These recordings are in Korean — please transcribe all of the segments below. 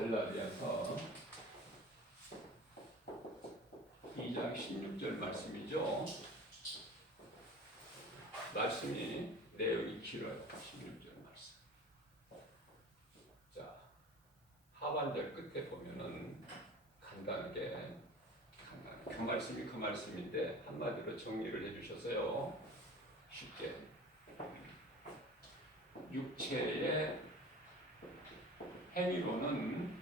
갈라디아서 2장 16절 말씀이죠. 말씀이 내용이 길어요. 16절 말씀. 자, 하반절 끝에 보면은 간단하게 그 말씀이 그 말씀인데 한마디로 정리를 해주셔서요. 쉽게 육체의 행위로는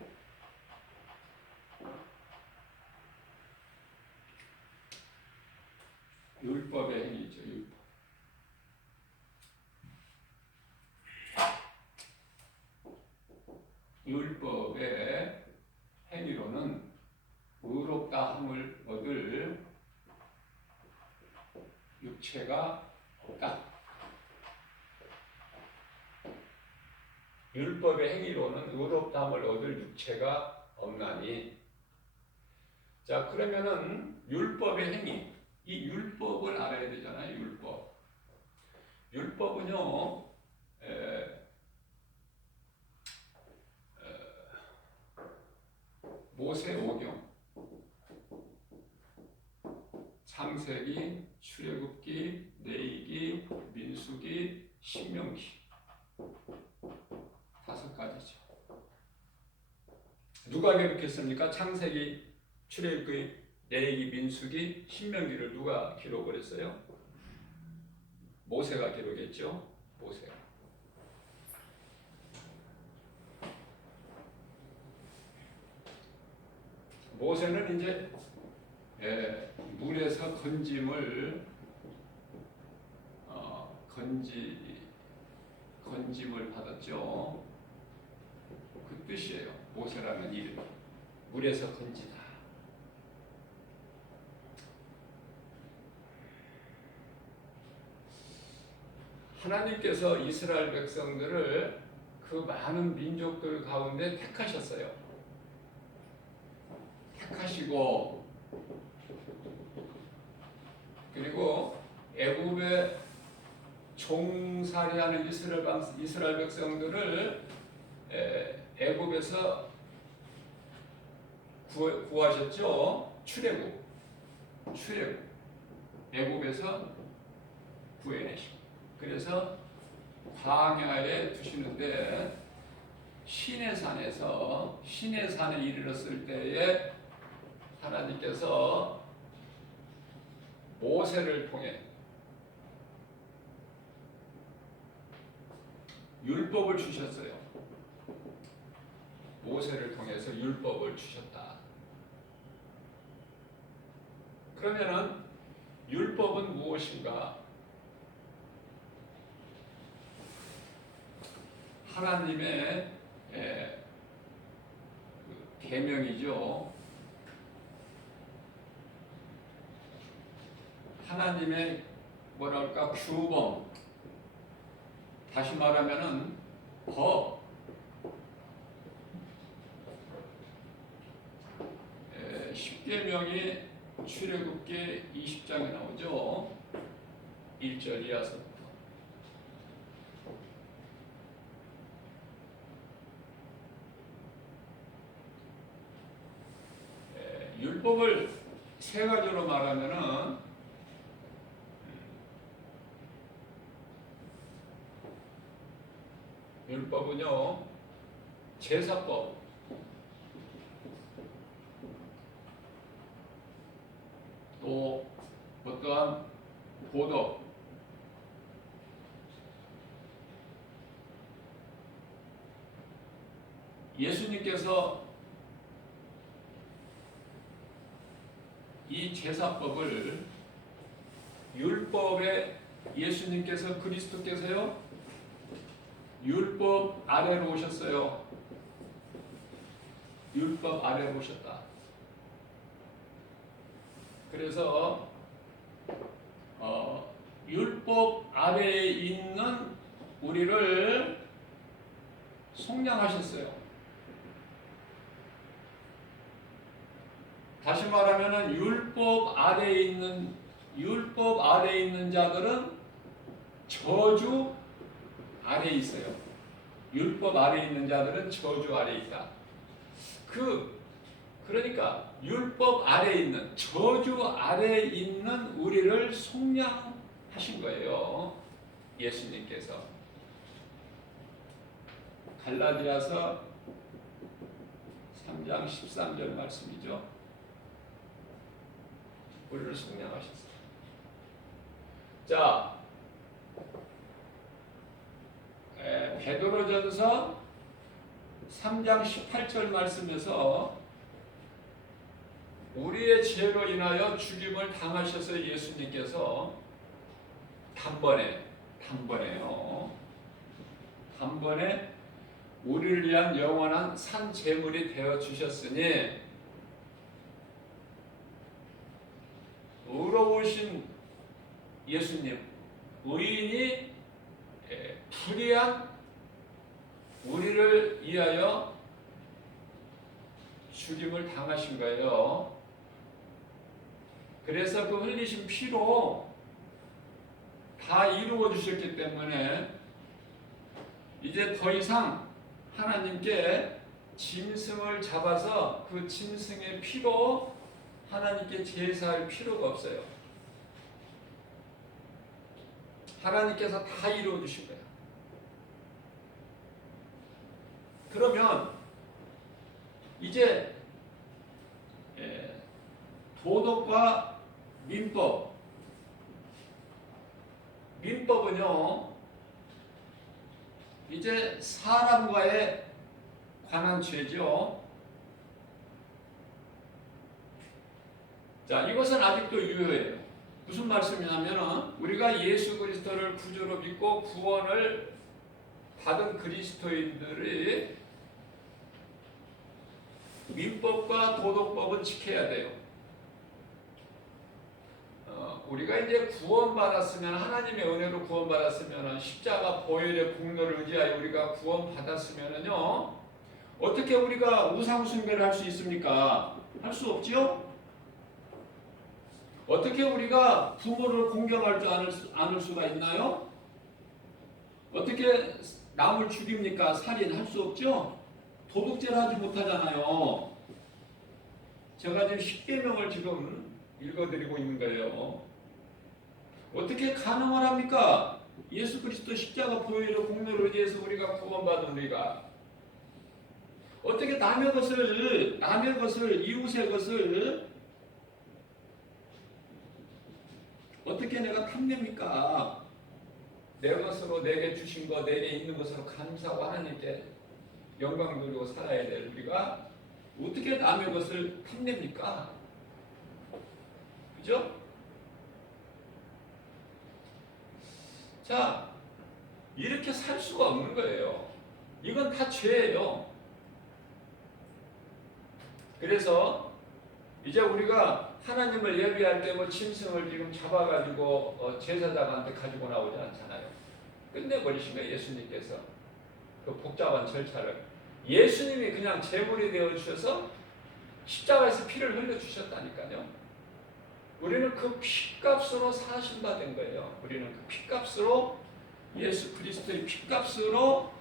율법의 행위죠. 율법의 행위로는 의롭다함을 얻을 육체가 없다. 율법의 행위로는 의롭다함을 얻을 육체가 없나니. 자, 그러면은 율법의 행위, 이 율법을 알아야 되잖아요. 율법은요, 모세오경, 창세기, 출애굽기, 레위기, 민수기, 신명기 5가지죠. 누가 기록했습니까? 창세기, 출애굽기, 레위기, 민수기, 신명기를 누가 기록을 했어요? 모세가 기록했죠. 모세가. 모세는 이제 물에서 건짐을 건짐을 받았죠. 그 뜻이에요. 모세라는 이름이 물에서 건지다. 하나님께서 이스라엘 백성들을 그 많은 민족들 가운데 택하셨어요. 택하시고 그리고 애굽에 종살이하는 이스라엘 백성들을 애굽에서 구하셨죠. 출애굽 애굽에서 구해내시고 그래서 광야에 두시는데 시내산에 이르렀을 때에 하나님께서 모세를 통해 율법을 주셨어요. 모세를 통해서 율법을 주셨다. 그러면은 율법은 무엇인가? 하나님의 계명이죠. 하나님의 뭐랄까 규범, 다시 말하면은 법. 십계명이 출애굽기 20장에 나오죠. 1절 이하서부터. 율법을 세 가지로 말하면은 율법은요, 제사법, 또 어떠한 도덕, 예수님께서 이 제사법을 율법에 예수님께서 그리스도께서요 율법 아래로 오셨어요. 율법 아래로 오셨다. 그래서 율법 아래에 있는 우리를 속량하셨어요. 다시 말하면은 율법 아래에 있는 자들은 저주 아래에 있어요. 율법 아래에 있는 자들은 저주 아래에 있다. 그러니까 율법 아래에 있는, 저주 아래에 있는 우리를 속량하신 거예요. 예수님께서. 갈라디아서 3장 13절 말씀이죠. 우리를 속량하셨어요. 자, 베드로전서 3장 18절 말씀에서 우리의 죄로 인하여 죽임을 당하셔서 예수님께서 단번에 우리를 위한 영원한 산 제물이 되어 주셨으니 의로우신 예수님, 의인이 불의한 우리를 위하여 죽임을 당하신 거예요. 그래서 그 흘리신 피로 다 이루어 주셨기 때문에 이제 더 이상 하나님께 짐승을 잡아서 그 짐승의 피로 하나님께 제사할 필요가 없어요. 하나님께서 다 이루어 주신 거예요. 그러면 이제 도덕과 민법은요 이제 사람과의 관한 죄죠. 자, 이것은 아직도 유효해요. 무슨 말씀이냐면 우리가 예수 그리스도를 구주로 믿고 구원을 받은 그리스도인들이 민법과 도덕법은 지켜야 돼요. 우리가 이제 구원받았으면, 하나님의 은혜로 구원받았으면, 십자가 보혈의 공로를 의지하여 우리가 구원받았으면요, 어떻게 우리가 우상숭배를 할 수 있습니까? 할 수 없지요? 어떻게 우리가 부모를 공경할 줄 않을 수가 있나요? 어떻게 남을 죽입니까? 살인할 수 없죠? 도둑질 하지 못하잖아요. 제가 지금 10계명을 지금 읽어드리고 있는 거예요. 어떻게 가능을 합니까? 예수 그리스도 십자가 보혈의 공로를 의지해서 우리가 구원받은 우리가 어떻게 남의 것을, 이웃의 것을 어떻게 내가 탐냅니까? 내 것으로 내게 주신 것, 내게 있는 것으로 감사하고 하나님께 영광 돌리고 살아야 될 우리가 어떻게 남의 것을 탐냅니까? 그죠? 자, 이렇게 살 수가 없는 거예요. 이건 다 죄예요. 그래서 이제 우리가 하나님을 예배할 때 뭐 짐승을 지금 잡아가지고 제사장한테 가지고 나오지 않잖아요. 끝내버리신 거예요. 예수님께서 그 복잡한 절차를. 예수님이 그냥 제물이 되어 주셔서 십자가에서 피를 흘려 주셨다니까요. 우리는 그 피값으로 사신 바 된 거예요. 우리는 그 피값으로, 예수 그리스도의 피값으로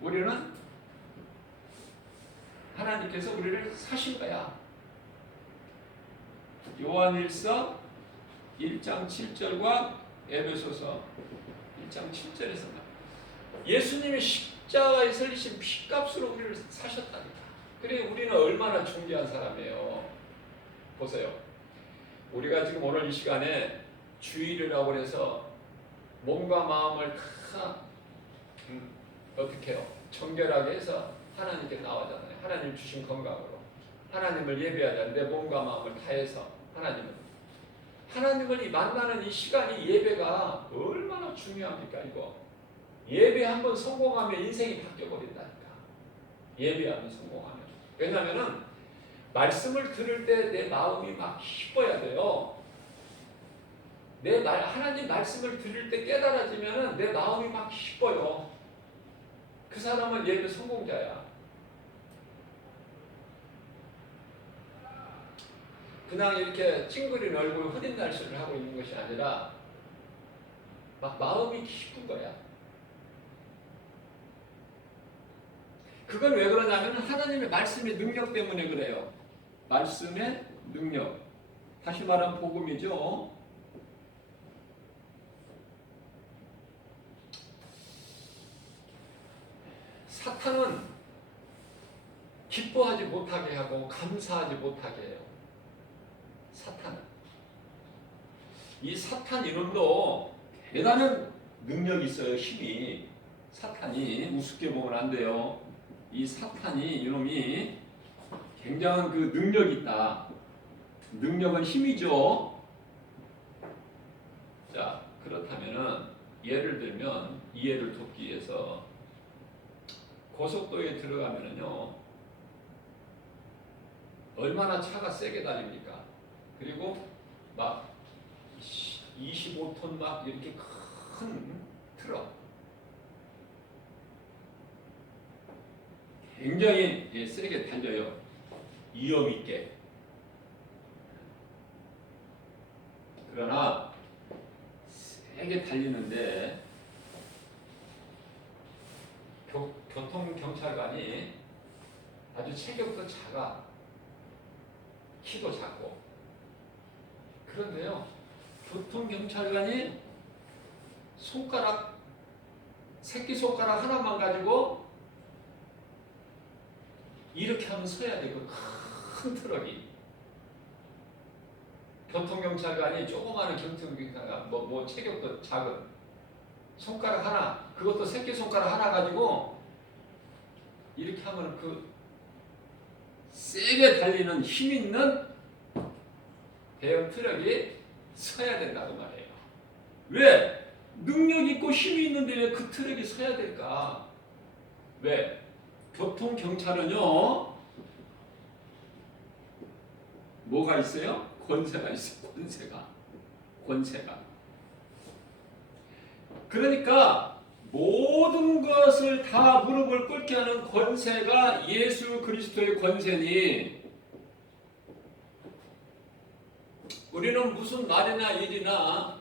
우리는 하나님께서 우리를 사신 거야. 요한일서 1장 7절과 에베소서 1장 7절에서 예수님이 십자가에 설리신 피값으로 우리를 사셨다니까. 그래 우리는 얼마나 존귀한 사람이에요. 보세요. 우리가 지금 오늘 이 시간에 주일이라고 해서 몸과 마음을 다 어떻게 해요? 정결하게 해서 하나님께 나오잖아요. 하나님 주신 건강으로 하나님을 예배하자. 내 몸과 마음을 다해서 하나님을 만나는 이 시간이, 예배가 얼마나 중요합니까? 이거 예배 한번 성공하면 인생이 바뀌어버린다니까. 예배하면 성공하면. 왜냐하면 말씀을 들을 때 내 마음이 막 기뻐야 돼요. 하나님 말씀을 들을 때 깨달아지면 내 마음이 막 기뻐요. 그 사람은 예배 성공자야. 그냥 이렇게 찡그린 얼굴 흐린 날씨를 하고 있는 것이 아니라 막 마음이 기쁜 거야. 그건 왜 그러냐면 하나님의 말씀의 능력 때문에 그래요. 말씀의 능력. 다시 말하면 복음이죠. 사탄은 기뻐하지 못하게 하고 감사하지 못하게 해요. 사탄은. 이 사탄 이놈도 대단한 능력이 있어요. 힘이. 사탄이 우습게 보면 안 돼요. 이 사탄이 이놈이 굉장한 그 능력이 있다. 능력은 힘이죠. 자, 그렇다면은 예를 들면 이해를 돕기 위해서 고속도로에 들어가면은요 얼마나 차가 세게 달립니까? 그리고 막 25톤 막 이렇게 큰 트럭 굉장히 세게 달려요. 위험 있게. 그러나 세게 달리는데 교통경찰관이 아주 체격도 작아, 키도 작고. 그런데요, 교통경찰관이 새끼손가락 하나만 가지고 이렇게 하면 서야 돼. 그 큰 트럭이. 교통경찰관이 조그마한 교통경찰관, 체격도 작은 손가락 하나, 그것도 새끼손가락 하나 가지고 이렇게 하면 그 세게 달리는 힘 있는 대형 트럭이 서야 된다고 말해요. 왜? 능력 있고 힘이 있는데 왜 그 트럭이 서야 될까? 왜? 교통경찰은요, 뭐가 있어요? 권세가 있어요. 권세가. 그러니까 모든 것을 다 무릎을 꿇게 하는 권세가 예수 그리스도의 권세니, 우리는 무슨 말이나 일이나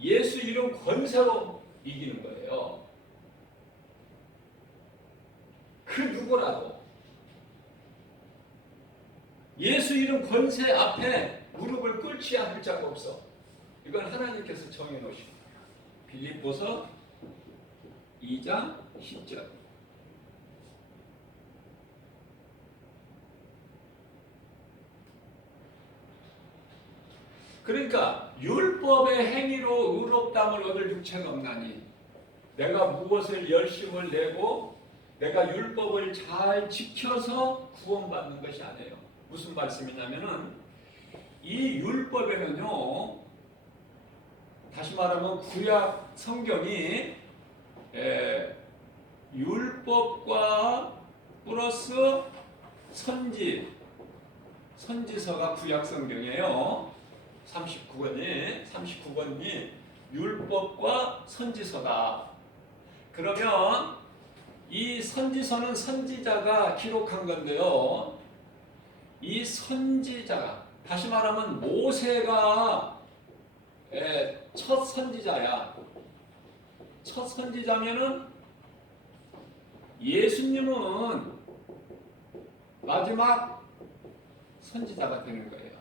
예수 이름 권세로 이기는 거예요. 그 누구라도 예수 이름 권세 앞에 무릎을 꿇지 않을 자가 없어. 이건 하나님께서 정해놓으신 거예요. 빌립보서 2장 10절. 그러니까 율법의 행위로 의롭다함을 얻을 육체가 없나니, 내가 무엇을 열심을 내고 내가 율법을 잘 지켜서 구원받는 것이 아니에요. 무슨 말씀이냐면은 이 율법에는요, 다시 말하면 구약 성경이 율법과 플러스 선지서가 구약 성경이에요. 39권이 율법과 선지서다. 그러면 이 선지서는 선지자가 기록한 건데요, 이 선지자가, 다시 말하면 모세가 첫 선지자야. 첫 선지자면은 예수님은 마지막 선지자가 되는 거예요.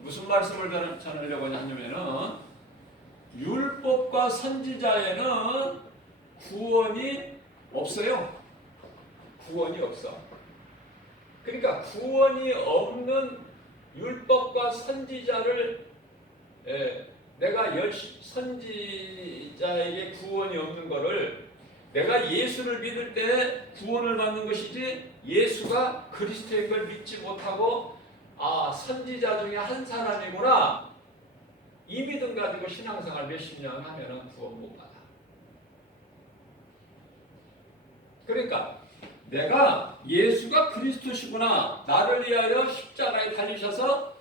무슨 말씀을 전하려고 하냐면은 율법과 선지자에는 구원이 없어요. 구원이 없어. 그러니까 구원이 없는 율법과 선지자를 내가 선지자에게 구원이 없는 거를 내가 예수를 믿을 때 구원을 받는 것이지, 예수가 그리스도인 걸 믿지 못하고 선지자 중에 한 사람이구나, 이 믿음 가지고 신앙생활 몇십 년 하면은 구원 못 받아. 그러니까 내가 예수가 그리스도시구나, 나를 위하여 십자가에 달리셔서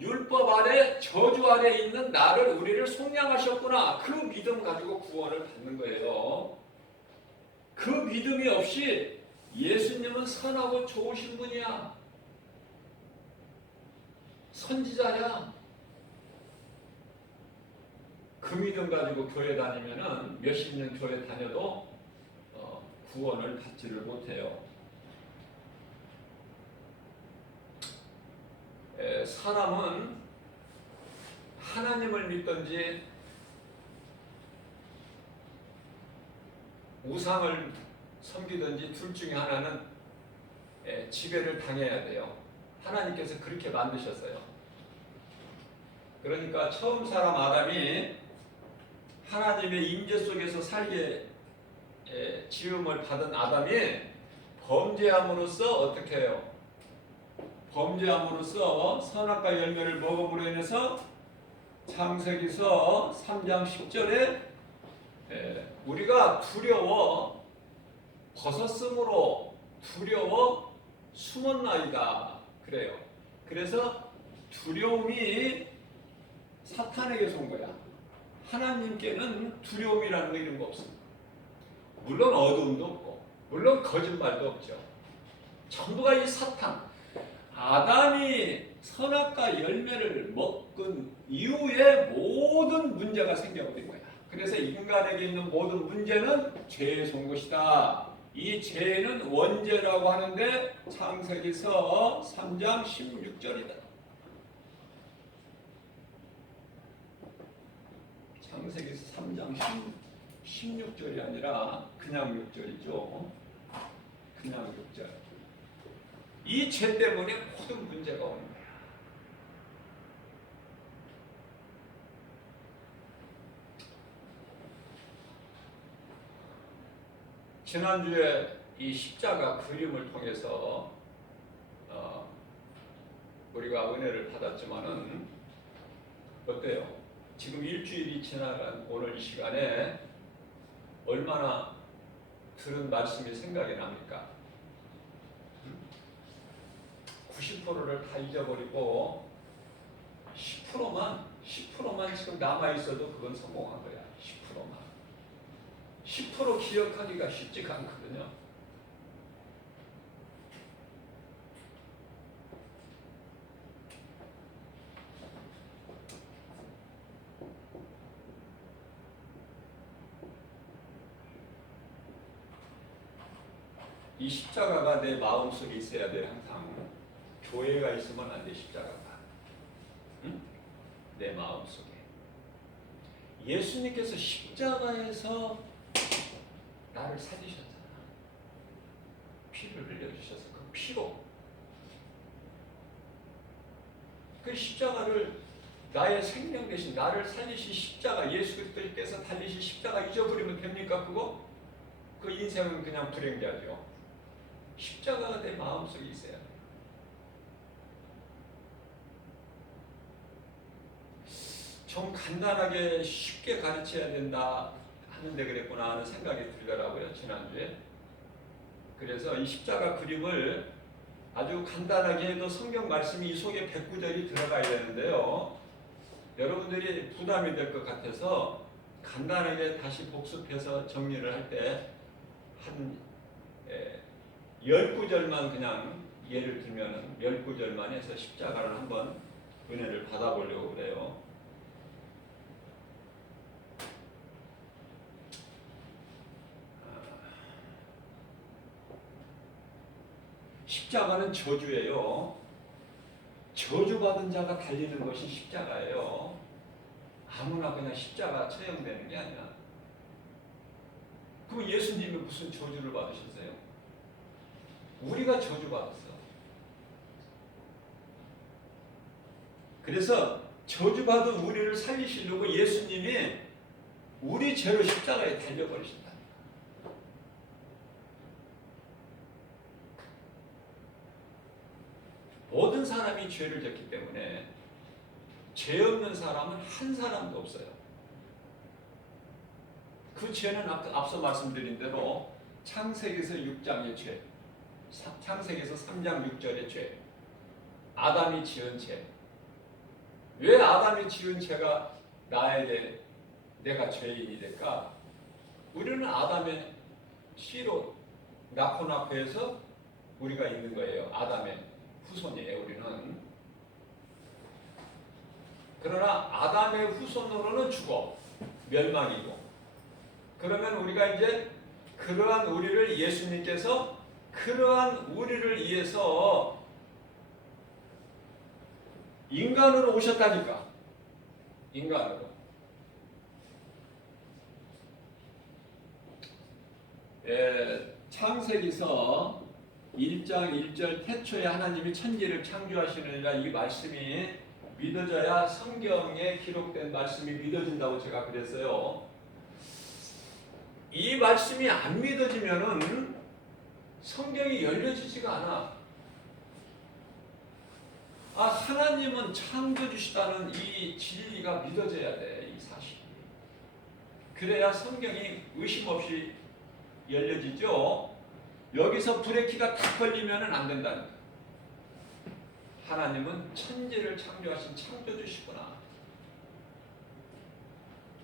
율법 아래 저주 아래 있는 우리를 속량하셨구나, 그 믿음 가지고 구원을 받는 거예요. 그 믿음이 없이 예수님은 선하고 좋으신 분이야, 선지자야, 그 믿음 가지고 교회 다니면은 몇십 년 교회 다녀도 구원을 받지를 못해요. 사람은 하나님을 믿든지 우상을 섬기든지 둘 중에 하나는 지배를 당해야 돼요. 하나님께서 그렇게 만드셨어요. 그러니까 처음 사람 아담이 하나님의 임재 속에서 살게 지음을 받은 아담이 범죄함으로써 어떻게 해요? 범죄함으로써 선악과 열매를 먹음으로 인해서 창세기서 3장 10절에 우리가 두려워 벗었으므로 두려워 숨었나이다 그래요. 그래서 두려움이 사탄에게서 온 거야. 하나님께는 두려움이라는 거 이런 거 없습니다. 물론 어두움도 없고 물론 거짓말도 없죠. 전부가 이 사탄 아담이 선악과 열매를 먹은 이후에 모든 문제가 생겨버린 거야. 그래서 인간에게 있는 모든 문제는 죄에서 온 것이다. 이 죄는 원죄라고 하는데 창세기서 3장 16절이다. 창세기서 3장 16절이 아니라 그냥 6절이죠. 그냥 6절. 이 죄 때문에 모든 문제가 오는 거예요. 지난주에 이 십자가 그림을 통해서 우리가 은혜를 받았지만은 어때요? 지금 일주일이 지나간 오늘 이 시간에 얼마나 들은 말씀이 생각이 납니까? 90%를 다 잊어버리고 10%만 지금 남아있어도 그건 성공한 거야. 10%만. 10% 기억하기가 쉽지가 않거든요. 이 십자가가 내 마음속에 있어야 돼. 항상 교회가 있으면 안 돼. 십자가가 응? 내 마음속에 예수님께서 십자가에서 나를 살리셨잖아. 피를 흘려주셔서 그 피로 그 십자가를 나의 생명 대신 나를 살리신 십자가 예수 그리스도께서 달리신 십자가 잊어버리면 됩니까? 그거? 그 인생은 그냥 불행자죠. 십자가가 내 마음속에 있어야 돼. 좀 간단하게 쉽게 가르쳐야 된다 하는데 그랬구나 하는 생각이 들더라고요. 지난주에. 그래서 이 십자가 그림을 아주 간단하게 해도 성경 말씀이 이 속에 109절이 들어가야 되는데요. 여러분들이 부담이 될 것 같아서 간단하게 다시 복습해서 정리를 할 때 한 19절만 그냥 예를 들면은 19절만 해서 십자가를 한번 은혜를 받아보려고 그래요. 십자가는 저주예요. 저주받은 자가 달리는 것이 십자가예요. 아무나 그냥 십자가 처형되는 게 아니야. 그럼 예수님이 무슨 저주를 받으셨어요? 우리가 저주받았어. 그래서 저주받은 우리를 살리시려고 예수님이 우리 죄로 십자가에 달려버리신다. 모든 사람이 죄를 졌기 때문에 죄 없는 사람은 한 사람도 없어요. 그 죄는 앞서 말씀드린 대로 창세기에서 6장의 죄, 창세기에서 3장 6절의 죄, 아담이 지은 죄. 왜 아담이 지은 죄가 나에게 내가 죄인이 될까? 우리는 아담의 씨로 낳고 해서 우리가 있는 거예요. 아담의 후손이에요. 우리는. 그러나 아담의 후손으로는 죽어 멸망이고, 그러면 우리가 이제 그러한 우리를 예수님께서 그러한 우리를 위해서 인간으로 오셨다니까. 인간으로. 창세기서 1장 1절 태초에 하나님이 천지를 창조하시느니라 이 말씀이 믿어져야 성경에 기록된 말씀이 믿어진다고 제가 그랬어요. 이 말씀이 안 믿어지면은 성경이 열려지지가 않아. 하나님은 창조주시다는 이 진리가 믿어져야 돼, 이 사실이. 그래야 성경이 의심 없이 열려지죠. 여기서 브레이크가 딱 걸리면 안 된다는 거야. 하나님은 천지를 창조하신 창조주시구나.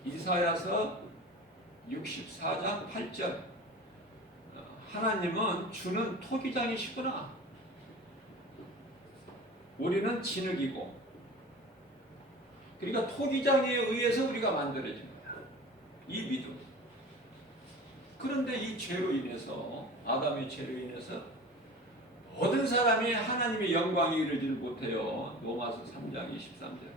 이사야서 64장 8절 하나님은 주는 토기장이시구나. 우리는 진흙이고, 그러니까 토기장에 의해서 우리가 만들어진 거야. 이 믿음. 그런데 이 죄로 인해서, 아담의 죄로 인해서 모든 사람이 하나님의 영광에 이르지를 못해요. 로마서 3장 23절.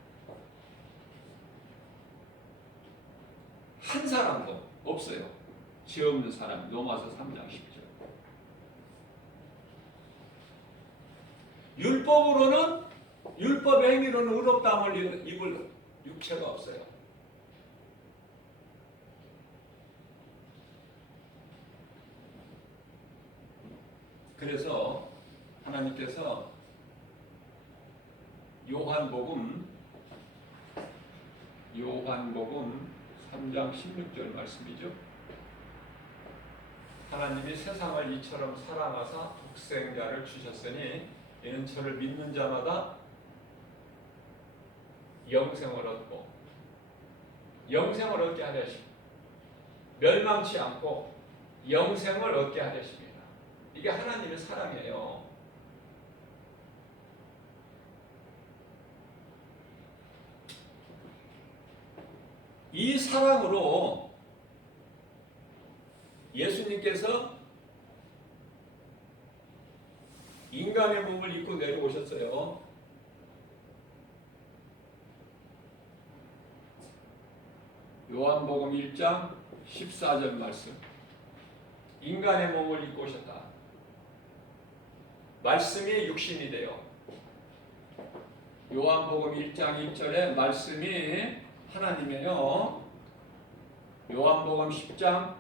한 사람도 없어요. 죄 없는 사람. 로마서 3장 10절. 율법으로는, 율법 행위로는 의롭다함을 입을 육체가 없어요. 그래서 하나님께서 요한복음 3장 16절 말씀이죠. 하나님이 세상을 이처럼 사랑하사 독생자를 주셨으니 이는 저를 믿는 자마다 영생을 얻고, 영생을 얻게 하려 하십니다. 멸망치 않고 영생을 얻게 하려 하십니다. 이게 하나님의 사랑이에요. 이 사랑으로 예수님께서 인간의 몸을 입고 내려오셨어요. 요한복음 1장 14절 말씀. 인간의 몸을 입고 오셨다. 말씀이 육신이 되어. 요한복음 1장 1절에 말씀이 하나님이에요. 요한복음 10장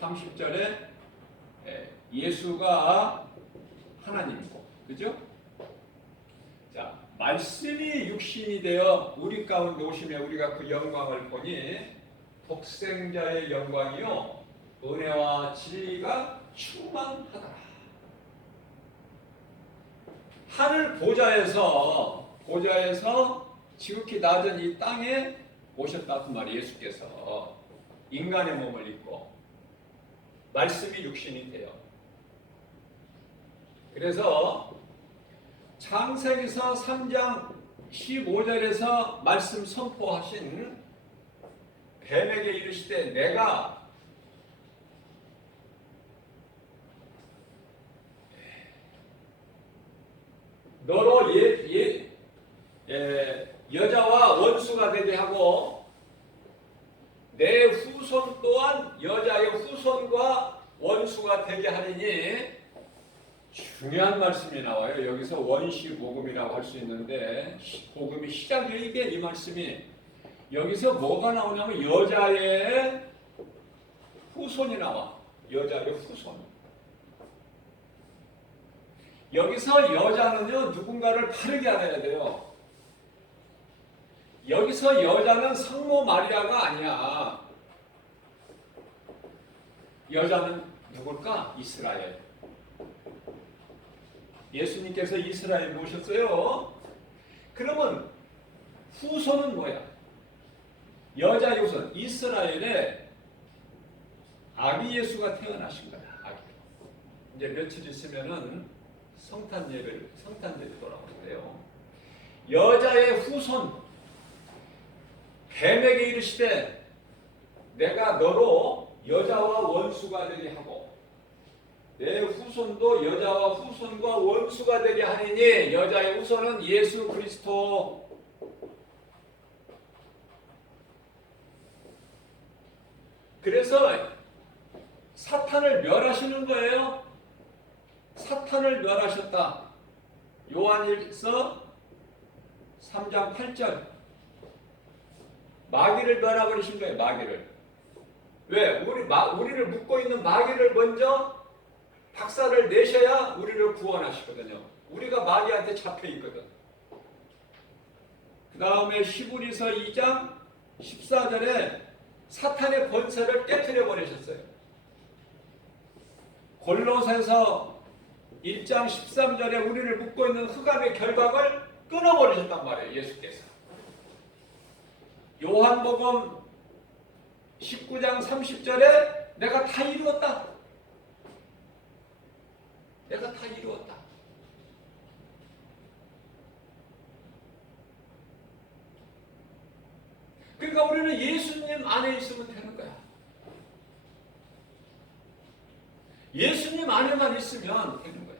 30절에 예수가 하나님이고, 그죠? 자, 말씀이 육신이 되어 우리 가운데 오시며 우리가 그 영광을 보니 독생자의 영광이요 은혜와 진리가 충만하더라. 하늘 보좌에서 지극히 낮은 이 땅에 오셨다 그 말이 예수께서 인간의 몸을 입고 말씀이 육신이 되어. 그래서 창세기서 3장 15절에서 말씀 선포하신 뱀에게 이르시되 내가 너로 여자와 원수가 되게 하고 내 후손 또한 여자의 후손과 원수가 되게 하리니, 중요한 말씀이 나와요. 여기서 원시복음이라고 할 수 있는데 복음이 시작이에요. 이게 이 말씀이 여기서 뭐가 나오냐면 여자의 후손이 나와. 여자의 후손. 여기서 여자는요 누군가를 바르게 알아야 돼요. 여기서 여자는 성모 마리아가 아니야. 여자는 누굴까? 이스라엘. 예수님께서 이스라엘에 오셨어요. 그러면 후손은 뭐야? 여자의 후손. 이스라엘에 아기 예수가 태어나신 거야. 아기. 이제 며칠 있으면은 성탄 예배 돌아오는데요. 여자의 후손 뱀에게 이르시되 내가 너로 여자와 원수가 되게 하고 내 후손도 여자와 후손과 원수가 되게 하리니 여자의 후손은 예수 그리스도. 그래서 사탄을 멸하시는 거예요. 사탄을 멸하셨다. 요한일서 3장 8절. 마귀를 멸하버리신 거예요. 마귀를. 왜? 우리를 묶고 있는 마귀를 먼저 박살을 내셔야 우리를 구원하시거든요. 우리가 마귀한테 잡혀 있거든. 그 다음에 히브리서 2장 14절에 사탄의 권세를 깨트려 버리셨어요. 골로새서 1장 13절에 우리를 묶고 있는 흑암의 결박을 끊어버리셨단 말이에요. 예수께서. 요한복음 19장 30절에 내가 다 이루었다. 내가 다 이루었다. 그러니까 우리는 예수님 안에 있으면 되는 거야. 예수님 안에만 있으면 되는 거예요.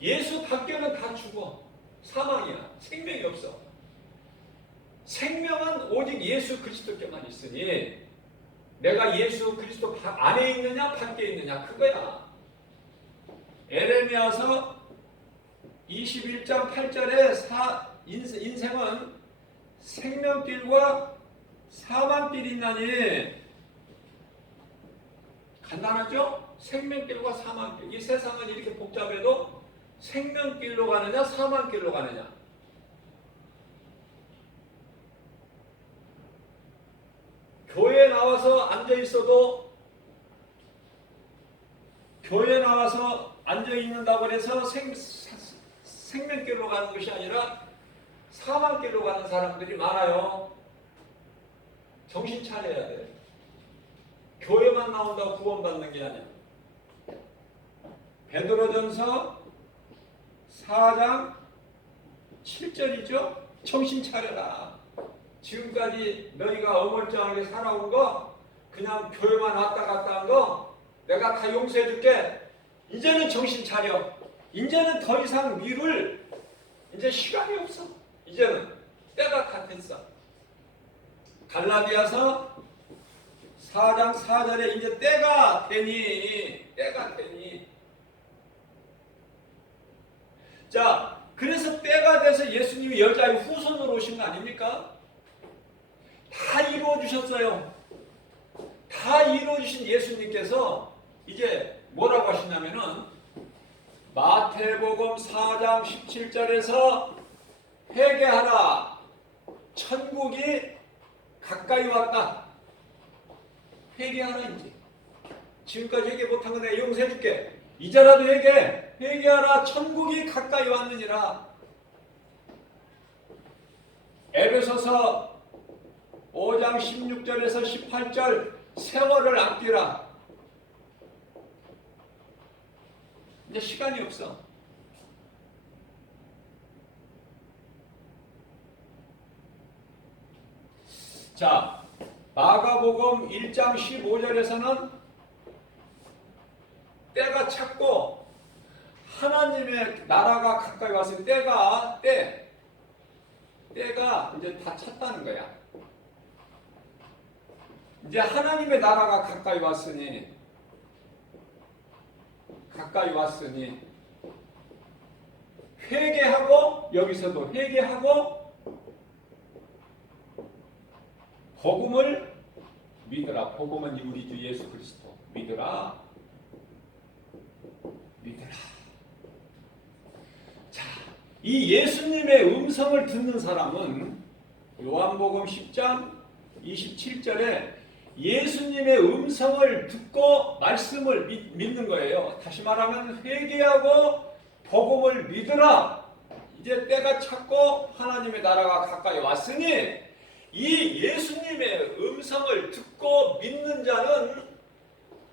예수 밖에는 다 죽어. 사망이야. 생명이 없어. 생명은 오직 예수 그리스도께만 있으니 내가 예수 그리스도 안에 있느냐 밖에 있느냐 그거야. 에레미야서 21장 8절에 인생은 생명길과 사망길이 있나니 간단하죠? 생명길과 사망길. 이 세상은 이렇게 복잡해도 생명길로 가느냐 사망길로 가느냐. 교회에 나와서 앉아 있는다고 해서 생명길로 가는 것이 아니라 사망길로 가는 사람들이 많아요. 정신 차려야 돼. 교회만 나온다고 구원받는 게 아니야. 베드로전서 4장 7절이죠. 정신 차려라. 지금까지 너희가 어물쩡하게 살아온 거 그냥 교회만 왔다 갔다 한 거 내가 다 용서해 줄게. 이제는 정신 차려. 이제는 더 이상 미룰 이제 시간이 없어. 이제는 때가 다 됐어. 갈라디아서 4장 4절에 이제 때가 되니. 자, 그래서 때가 돼서 예수님이 여자의 후손으로 오신 거 아닙니까? 다 이루어 주셨어요. 다 이루어 주신 예수님께서 이제 뭐라고 하시냐면은 마태복음 4장 17절에서 회개하라. 천국이 가까이 왔다. 회개하라 이제. 지금까지 회개 못한 거 내가 용서해 줄게. 이제라도 회개하라. 천국이 가까이 왔느니라. 에베소서 5장 16절에서 18절 세월을 아끼라. 이제 시간이 없어. 자, 마가복음 1장 15절에서는 때가 찼고 하나님의 나라가 가까이 왔을 때가 이제 다 찼다는 거야. 이제 하나님의 나라가 가까이 왔으니 회개하고 여기서도 회개하고 복음을 믿으라. 복음은 우리 주 예수 그리스도 믿으라. 자, 이 예수님의 음성을 듣는 사람은 요한복음 10장 27절에 예수님의 음성을 듣고 말씀을 믿는 거예요. 다시 말하면 회개하고 복음을 믿으라. 이제 때가 찼고 하나님의 나라가 가까이 왔으니 이 예수님의 음성을 듣고 믿는 자는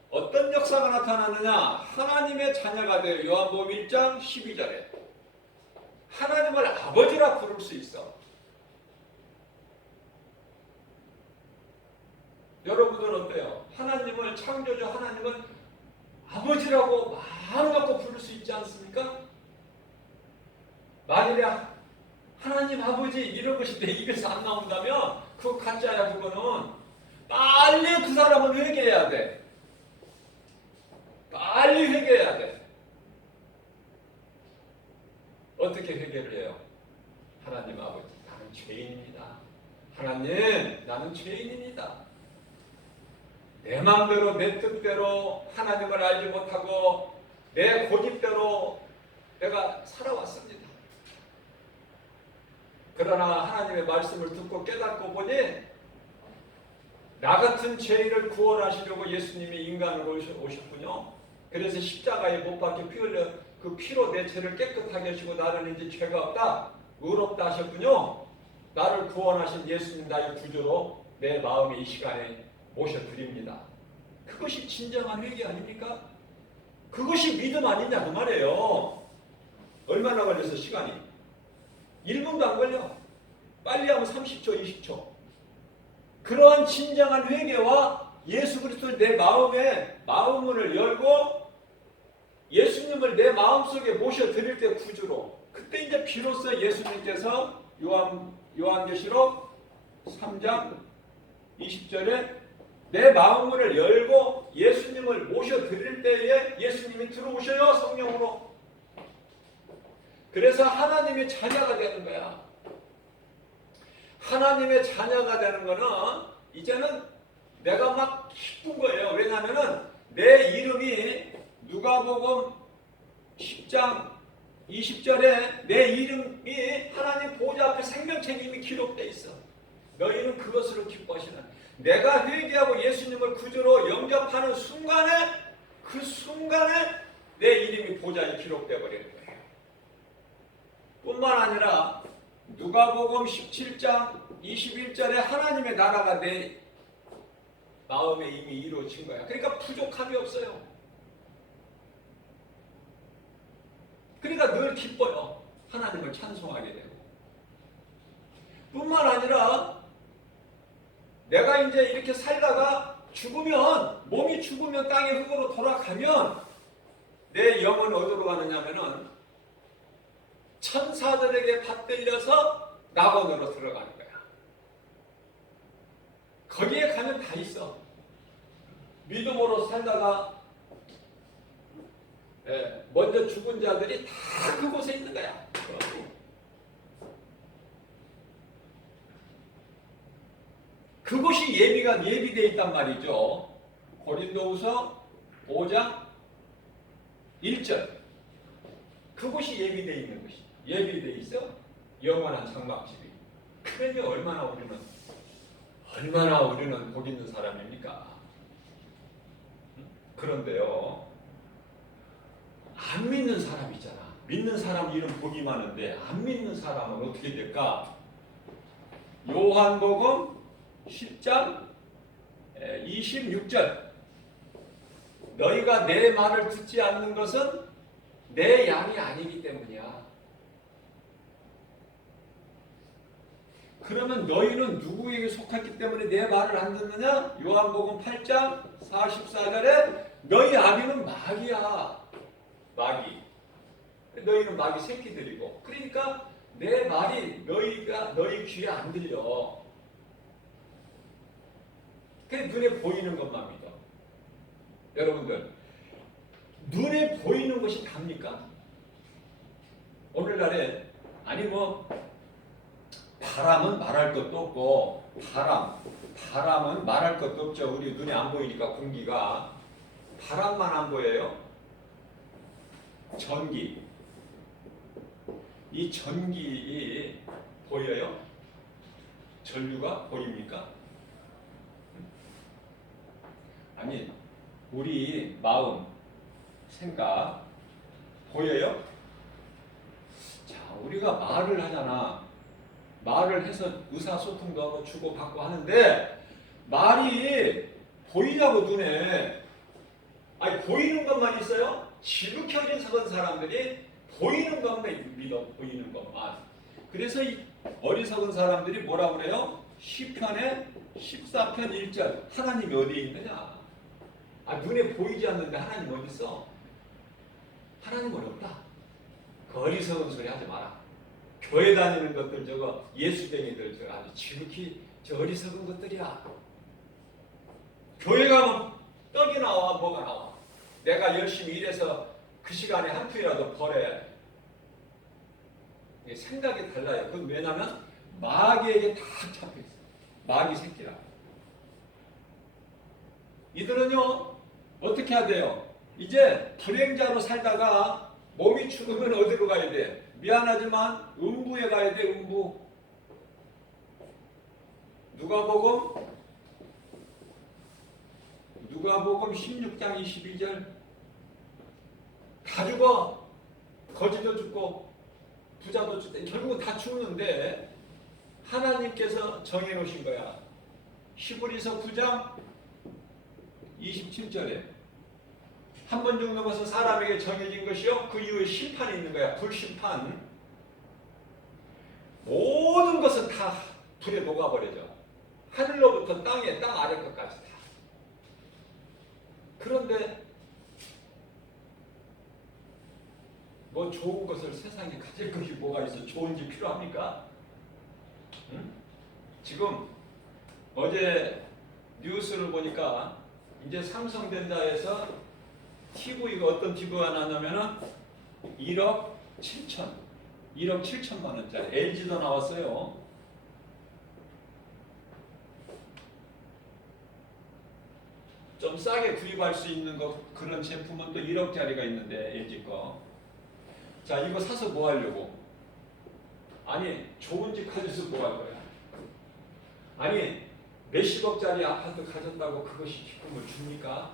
어떤 역사가 나타나느냐? 하나님의 자녀가 되어 요한복음 1장 12절에 하나님을 아버지라 부를 수 있어. 여러분들 어때요? 하나님을 창조주 하나님을 아버지라고 마음 갖고 부를 수 있지 않습니까? 만일에 하나님 아버지 이러고 싶대 입에서 안 나온다면 그거 가짜야. 그거는 빨리 그 사람은 회개해야 돼. 빨리 회개해야 돼. 어떻게 회개를 해요? 하나님 아버지 나는 죄인입니다. 하나님 나는 죄인입니다. 내 마음대로 내 뜻대로 하나님을 알지 못하고 내 고집대로 내가 살아왔습니다. 그러나 하나님의 말씀을 듣고 깨닫고 보니 나 같은 죄인을 구원하시려고 예수님이 인간으로 오셨군요. 그래서 십자가에 못 박혀 피 흘려 그 피로 내 죄를 깨끗하게 하시고 나는 이제 죄가 없다, 의롭다 하셨군요. 나를 구원하신 예수님 나의 구주로 내 마음에 이 시간에 모셔드립니다. 그것이 진정한 회개 아닙니까? 그것이 믿음 아니냐 그 말이에요. 얼마나 걸려서 시간이? 1분도 안 걸려. 빨리 하면 30초, 20초. 그러한 진정한 회개와 예수 그리스도를 내 마음에 마음문을 열고 예수님을 내 마음속에 모셔드릴 때 구주로, 그때 이제 비로소 예수님께서 요한계시록 3장 20절에 내 마음문을 열고 예수님을 모셔드릴 때에 예수님이 들어오셔요. 성령으로. 그래서 하나님의 자녀가 되는 거야. 하나님의 자녀가 되는 거는 이제는 내가 막 기쁜 거예요. 왜냐하면 내 이름이 누가복음 10장 20절에 내 이름이 하나님 보좌 앞에 생명책에 이미 기록되어 있어. 너희는 그것으로 기뻐하시는. 내가 회개하고 예수님을 구주로 영접하는 순간에 그 순간에 내 이름이 보좌에 기록되어 버리는 거예요. 뿐만 아니라 누가복음 17장 21절에 하나님의 나라가 내 마음에 이미 이루어진 거야. 그러니까 부족함이 없어요. 그러니까 늘 기뻐요. 하나님을 찬송하게 되고. 뿐만 아니라 내가 이제 이렇게 살다가 죽으면, 몸이 죽으면 땅의 흙으로 돌아가면 내 영은 어디로 가느냐면은 천사들에게 받들려서 낙원으로 들어가는 거야. 거기에 가면 다 있어. 믿음으로 살다가 먼저 죽은 자들이 다 그곳에 있는 거야. 그것이 예비되어 있단 말이죠. 고린도후서 5장 1절. 그것이 예비되어 있는 것이. 예비되어 있어. 영원한 장막집이. 그런데 얼마나 우리는 복 있는 사람입니까? 그런데요, 안 믿는 사람 있잖아. 믿는 사람 이름 복이 많은데 안 믿는 사람은 어떻게 될까? 요한복음 10장 26절. 너희가 내 말을 듣지 않는 것은 내 양이 아니기 때문이야. 그러면 너희는 누구에게 속했기 때문에 내 말을 안 듣느냐? 요한복음 8장 44절에 너희 아비는 마귀야. 마귀. 너희는 마귀 새끼들이고. 그러니까 내 말이 너희 귀에 안 들려. 그냥 눈에 보이는 것만 믿어. 여러분들, 눈에 보이는 것이 답니까? 오늘날에 바람은 말할 것도 없고, 바람은 말할 것도 없죠. 우리 눈에 안 보이니까 공기가. 바람만 안 보여요. 전기. 이 전기 보여요? 전류가 보입니까? 아니, 우리 마음, 생각 보여요? 자, 우리가 말을 하잖아. 말을 해서 의사소통도 하고 주고받고 하는데 말이 보이냐고 눈에. 아니, 보이는 것만 있어요? 지극하게 적은 사람들이 보이는 것만 믿어. 보이는 것만. 그래서 이 어리석은 사람들이 뭐라고 그래요? 시편의 14편 1절. 하나님이 어디에 있느냐? 눈에 보이지 않는데 하나님 어디 있어? 하나님은 없다. 그 어리석은 소리 하지 마라. 교회 다니는 것들 저거 예수쟁이들 저거 아주 지극히 저 어리석은 것들이야. 교회 가면 떡이 나와 뭐가 나와. 내가 열심히 일해서 그 시간에 한 푼이라도 벌어야 돼. 생각이 달라요. 그건 왜냐면 마귀에게 다 잡혀있어. 마귀 새끼라. 이들은요 어떻게 해야 돼요? 이제 불행자로 살다가 몸이 죽으면 어디로 가야 돼? 미안하지만 음부에 가야 돼. 음부. 누가복음 16장 22절. 다 죽어. 거지도 죽고 부자도 죽고 결국은 다 죽는데 하나님께서 정해놓으신 거야. 히브리서 9장 27절에 한 번 죽는 것은 사람에게 정해진 것이요 그 이후에 심판이 있는 거야. 불심판. 모든 것은 다 불에 녹아버려져. 하늘로부터 땅 아래 것까지 다. 그런데 뭐 좋은 것을 세상에 가질 것이 뭐가 있어? 좋은 집 필요합니까? 응? 지금 어제 뉴스를 보니까 이제 삼성전자에서 TV가 어떤 TV가 나냐면은 1억 7천만 원짜리 LG도 나왔어요. 좀 싸게 구입할 수 있는 그런 제품은 또 1억짜리가 있는데 LG 거. 자, 이거 사서 뭐 하려고? 아니, 좋은 집 가져서 뭐 할 거야? 아니, 몇십억짜리 아파트 가졌다고 그것이 기쁨을 줍니까?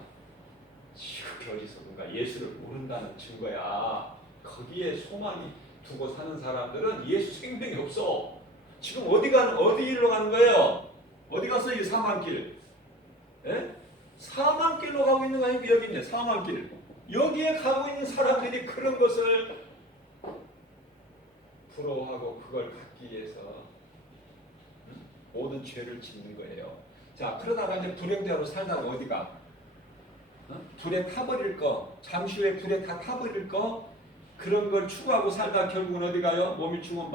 지극히 어리석은가? 예수를 모른다는 증거야. 거기에 소망이 두고 사는 사람들은 예수 생명이 없어. 지금 어디 일로 가는 거예요? 어디 갔어 이 사망길? 예? 사망길로 가고 있는 거 아니고 여기 있네. 사망길. 여기에 가고 있는 사람들이 그런 것을 부러워하고 그걸 갖기 위해서 모든 죄를 짓는 거예요. 자, 그러다가 이제 불행자로 살다가 어디가? 불에 타버릴 거, 잠시 후에 불에 다 타버릴 거, 그런 걸 추구하고 살다 결국은 어디 가요? 몸이 죽은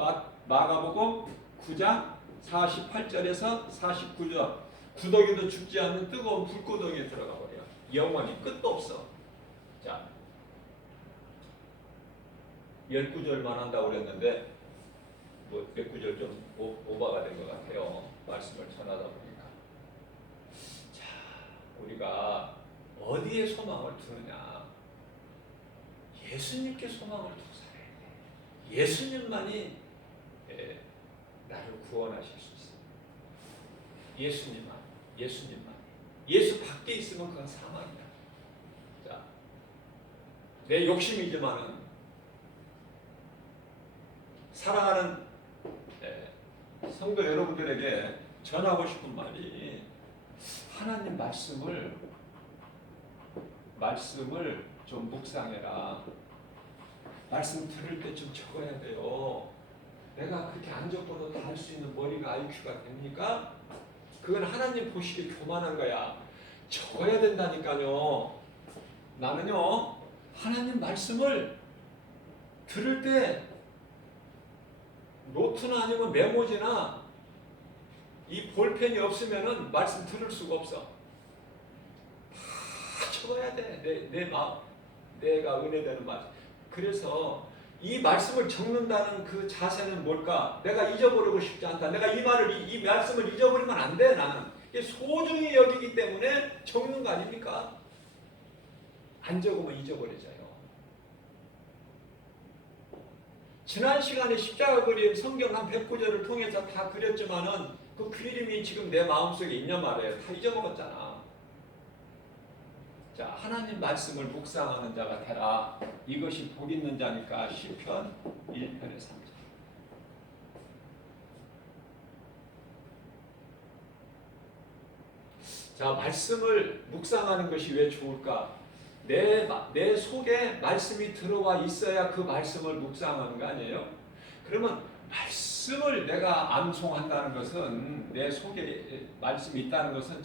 마가복음 9장 48절에서 49절. 구더기도 죽지 않는 뜨거운 불구덩이에 들어가 버려요. 영원히 끝도 없어. 자, 19절만 한다고 그랬는데 몇 구절 좀 오버가 된 것 같아요. 말씀을 전하다 보니까. 자, 우리가 어디에 소망을 두느냐? 예수님께 소망을 두고 살아야 돼. 예수님만이 나를 구원하실 수 있어요. 예수님만. 예수 밖에 있으면 그건 사망이다. 자, 내 욕심이지만은 사랑하는 성도 여러분들에게 전하고 싶은 말이 하나님 말씀을 좀 묵상해라. 말씀 들을 때 좀 적어야 돼요. 내가 그렇게 안 적어도 다 할 수 있는 머리가 IQ가 됩니까? 그건 하나님 보시기에 교만한 거야. 적어야 된다니까요. 나는요 하나님 말씀을 들을 때 노트나 아니면 메모지나 이 볼펜이 없으면은 말씀 들을 수가 없어. 다 적어야 돼. 내 마음, 내가 은혜되는 말씀. 그래서 이 말씀을 적는다는 그 자세는 뭘까? 내가 잊어버리고 싶지 않다. 내가 이 말씀을 잊어버리면 안 돼. 나는 이게 소중히 여기기 때문에 적는 거 아닙니까? 안 적으면 잊어버리잖아요. 지난 시간에 십자가 그림 성경 한 109절을 통해서 다 그렸지만은 그 그림이 지금 내 마음속에 있냐 말이에요. 다 잊어먹었잖아. 자, 하나님 말씀을 묵상하는 자가 되라. 이것이 복 있는 자니까 시편 1편의 3절. 자, 말씀을 묵상하는 것이 왜 좋을까? 내 속에 말씀이 들어와 있어야 그 말씀을 묵상하는 거 아니에요? 그러면 말씀을 내가 암송한다는 것은, 내 속에 말씀이 있다는 것은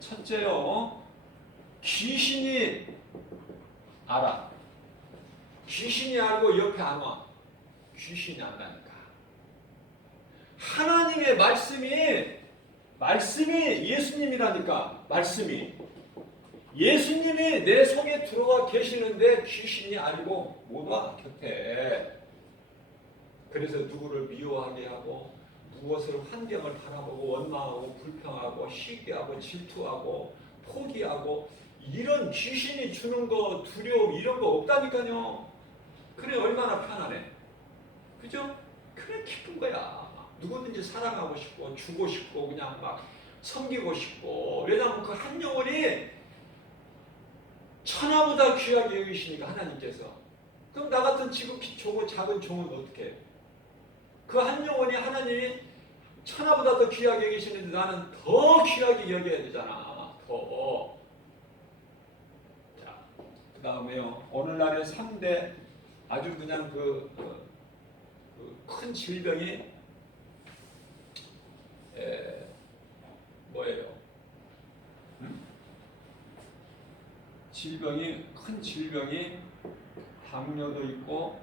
첫째요, 귀신이 알아. 귀신이 알고 옆에 안 와. 귀신이 안 가니까. 하나님의 말씀이 예수님이라니까. 말씀이 예수님이 내 속에 들어와 계시는데 귀신이 알고 못 와 곁에. 그래서 누구를 미워하게 하고, 무엇을 환경을 바라보고 원망하고 불평하고 시기하고 질투하고 포기하고, 이런 귀신이 주는 거, 두려움 이런 거 없다니까요. 그래 얼마나 편하네. 그죠? 그래 기쁜 거야. 누구든지 사랑하고 싶고 주고 싶고 그냥 막 섬기고 싶고. 왜냐하면 그 한 영혼이 천하보다 귀하게 여기시니까 하나님께서. 그럼 나 같은 지극히 작은 종은 어떻게 해? 그 한 영혼이 하나님이 천하보다 더 귀하게 여기시는데 나는 더 귀하게 여겨야 되잖아. 더. 자, 그 다음에요. 오늘날의 3대 아주 그냥 큰 질병이 뭐예요? 큰 질병이 당뇨도 있고,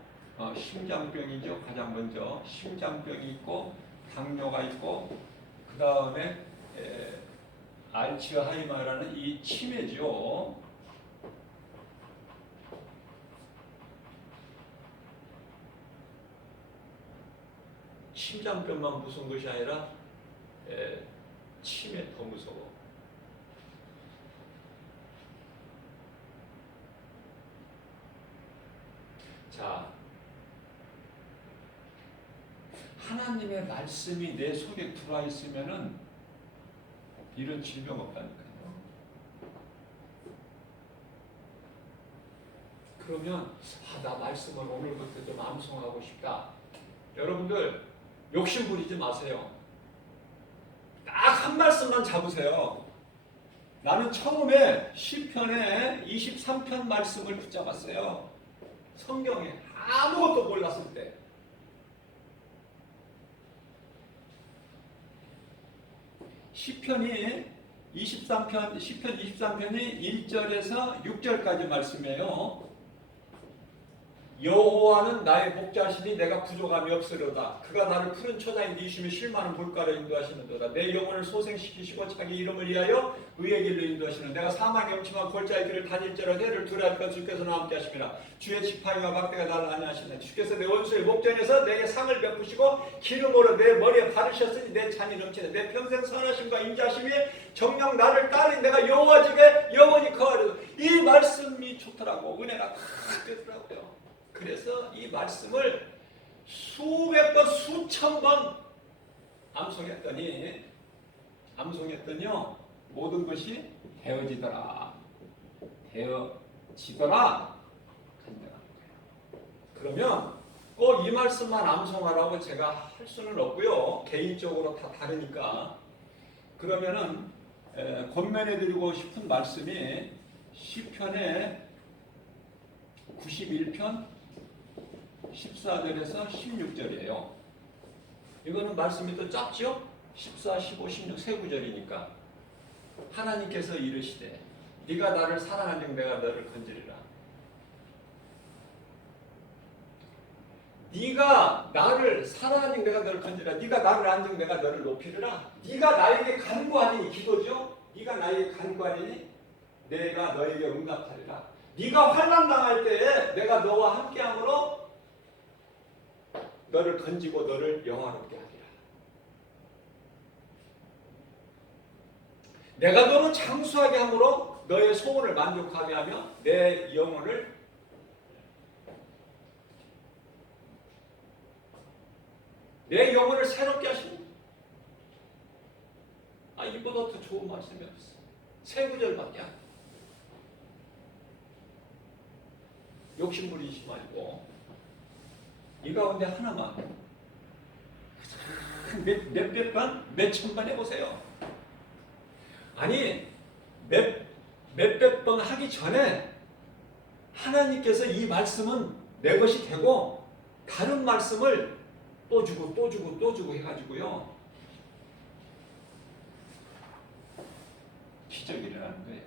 심장병이죠. 가장 먼저 심장병이 있고 당뇨가 있고, 그 다음에 알츠하이머라는 이 치매죠. 심장병만 무서운 것이 아니라 치매 더 무서워. 자, 하나님의 말씀이 내 속에 들어와 있으면은 이런 질병 없다니까요. 그러면 나 말씀을 오늘부터 좀 암송하고 싶다. 여러분들 욕심 부리지 마세요. 딱 한 말씀만 잡으세요. 나는 처음에 시편의 23편 말씀을 붙잡았어요. 성경에 아무것도 몰랐을 때. 시편 23편이 1절에서 6절까지 말씀이에요. 여호와는 나의 목자시니 내가 부족함이 없으려다. 그가 나를 푸른 초장에 이시며 쉴만한 물가로 인도하시는도다. 내 영혼을 소생시키시고 자기 이름을 위하여 의의 길로 인도하시는. 내가 사망의 엄침한 골짜기 길을 다닐지라도 해를 두려워할까 주께서 나와 함께 하심이라. 주의 지팡이와 막대가 나를 안위하시네. 주께서 내 원수의 목전에서 내게 상을 베푸시고 기름으로 내 머리에 바르셨으니 내 잔이 넘치네. 내 평생 선하심과 인자심이 정녕 나를 따르니 내가 여호와 집에 영원히 거하리로다. 이 말씀이 좋더라고. 은혜가 탁 되더라고요. 그래서 이 말씀을 수백 번, 수천 번 암송했더니요, 모든 것이 되어지더라. 간다는 거예요. 그러면 꼭 이 말씀만 암송하라고 제가 할 수는 없고요. 개인적으로 다 다르니까. 그러면은 권면해드리고 싶은 말씀이 시편의 91편 14절에서 16절이에요. 이거는 말씀이 또 짧죠? 14, 15, 16 세 구절이니까. 하나님께서 이르시되 네가 나를 사랑하니 내가 너를 건지리라. 네가 나를 사랑하니 내가 너를 건지리라. 네가 나를 안정 내가 너를 높이리라. 네가 나에게 간구하니, 기도죠. 네가 나에게 간구하니 내가 너에게 응답하리라. 네가 환난 당할 때에 내가 너와 함께함으로 너를 건지고 너를 영화롭게 하리라. 내가 너를 장수하게 함으로 너의 소원을 만족하게 하며 내 영혼을 새롭게 하시니. 이보다 더 좋은 말씀이 없어. 세 구절밖에 안 돼. 욕심 부리지 말고 이 가운데 하나만 몇백 번, 몇천 번 해보세요. 아니 몇백 번 하기 전에 하나님께서 이 말씀은 내 것이 되고 다른 말씀을 또 주고 또 주고 또 주고 해가지고요. 기적이 일어나는 거예요.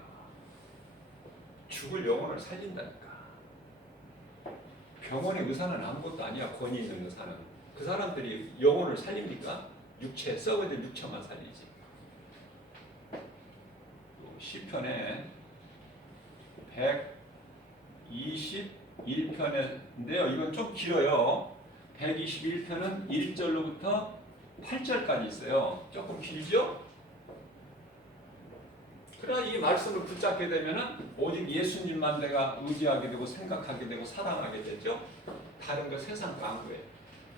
죽을 영혼을 살린다니까. 병원의 의사는 아무것도 아니야. 권위 있는 의사는. 그 사람들이 영혼을 살립니까? 육체, 썩어질 육체만 살리지. 시편에 121편인데요. 이건 좀 길어요. 121편은 1절로부터 8절까지 있어요. 조금 길죠? 그러나 이 말씀을 붙잡게 되면 오직 예수님만 내가 의지하게 되고 생각하게 되고 사랑하게 되죠. 다른 거 세상 거 안 구해요.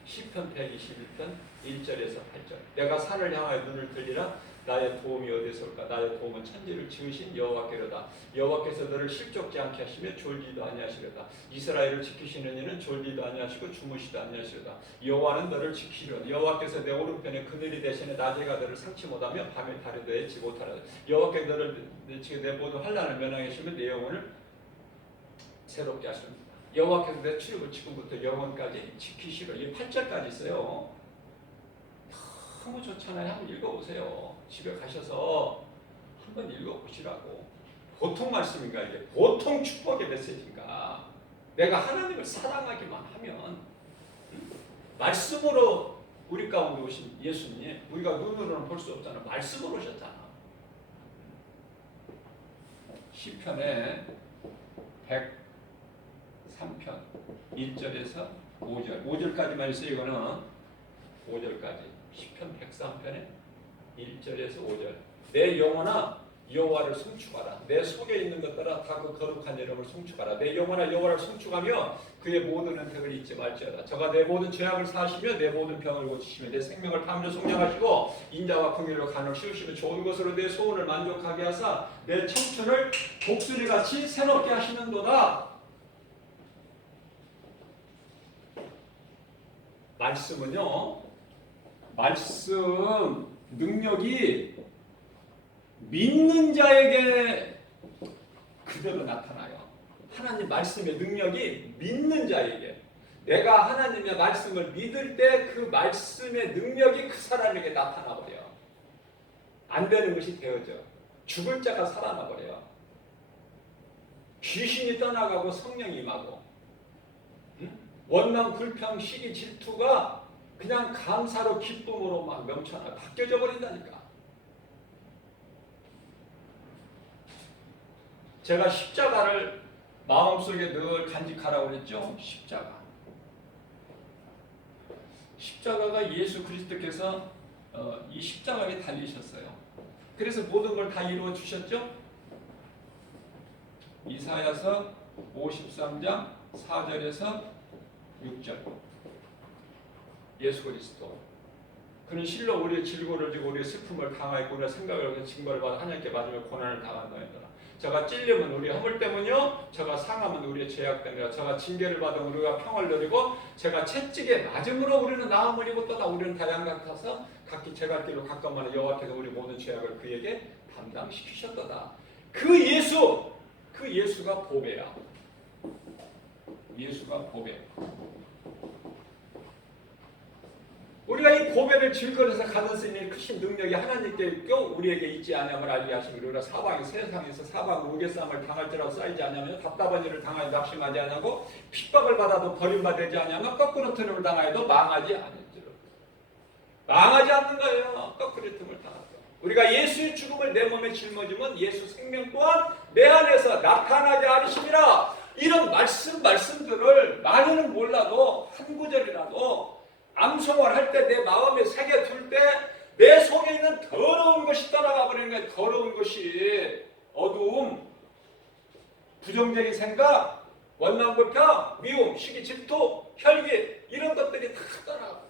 시편 121편 1절에서 8절. 내가 산을 향하여 눈을 들리라. 나의 도움이 어디서 올까? 나의 도움은 천지를 지으신 여호와께로다. 여호와께서 너를 실족지 않게 하시며 졸지도 아니하시려다. 이스라엘을 지키시는 이는 졸지도 아니하시고 주무시도 아니하시려다. 여호와는 너를 지키시려다. 여호와께서 내 오른편에 그늘이 되시니 낮에가 너를 상치 못하며 밤에 달이 너에지 못하리라. 여호와께서 너를 지켜 내 모든 환난을 면하시며 내 영혼을 새롭게 하십니다. 여호와께서 내 출입을 지금부터 영원까지 지키시려. 이 8절까지 있어요. 너무 좋잖아요. 한번 읽어보세요. 집에 가셔서 한번 읽어보시라고. 보통 말씀인가 이게? 보통 축복의 메시지인가? 내가 하나님을 사랑하기만 하면 말씀으로 우리 가운데 오신 예수님, 우리가 눈으로는 볼 수 없잖아. 말씀으로 오셨잖아. 시편에 103편 1절에서 5절 5절까지만 있어요. 이거는 5절까지. 시편 103편에 1절에서 5절. 내 영혼아 여호와를 송축하라. 내 속에 있는 것들아 다 그 거룩한 이름을 송축하라. 내 영혼아 여호와를 송축하며 그의 모든 은택을 잊지 말지어다. 저가 내 모든 죄악을 사하시며 내 모든 병을 고치시며 내 생명을 담려 속량하시고 인자와 긍휼로 간을 씌우시며 좋은 것으로 내 소원을 만족하게 하사 내 청춘을 독수리같이 새롭게 하시는도다. 말씀은요, 말씀 능력이 믿는 자에게 그대로 나타나요. 하나님 말씀의 능력이 믿는 자에게, 내가 하나님의 말씀을 믿을 때 그 말씀의 능력이 그 사람에게 나타나 버려요. 안 되는 것이 되어져. 죽을 자가 살아나 버려요. 귀신이 떠나가고 성령이 임하고, 원망, 불평, 시기, 질투가 그냥 감사로 기쁨으로 막 넘쳐나 바뀌어져 버린다니까. 제가 십자가를 마음속에 늘 간직하라고 그랬죠. 십자가가 예수 그리스도께서 이 십자가에 달리셨어요. 그래서 모든 걸 다 이루어 주셨죠. 이사야서 53장 4절에서 6절. 예수 그리스도 그는 실로 우리의 질고를 지고 우리의 슬픔을 강하게 우리의 생각을 징벌을 받아 하나님께 받으며 고난을 당한다더라. 저가 찔림은 우리의 허물 때문이요, 저가 상함은 우리의 죄악 때문이요, 저가 징계를 받으면 우리가 평을 누리고, 제가 채찍에 맞음으로 우리는 나음을 입었도다. 우리는 다양 같아서 각기 제갈 길로 가까워하는 여호와께서 우리 모든 죄악을 그에게 담당시키셨도다. 그 예수가 보배야. 예수가 보배. 우리가 이 보배를 질거려서 가질 수 있는 크신 능력이 하나님께 있고 우리에게 있지 않냐면 알게 하시면 우리가 세상에서 사방으로 우겨싸움을 당할지라도 쌓이지 않냐면 답답한 일을 당하여 낙심하지 않냐고 핍박을 받아도 버림받지 않냐면 거꾸로 틈을 당하여도 망하지 않을지로. 망하지 않는 거예요. 거꾸로 틈을 당하도. 우리가 예수의 죽음을 내 몸에 짊어지면 예수 생명 또한 내 안에서 나타나지 않으심이라. 이런 말씀들을 많이는 몰라도 한 구절이라도 암송을 할 때 내 마음에 새겨 둘 때 내 속에 있는 더러운 것이 떠나가 버리는 거예요. 더러운 것이 어두움, 부정적인 생각, 원망, 불평, 미움, 시기, 질투, 혈기 이런 것들이 다 떠나가고,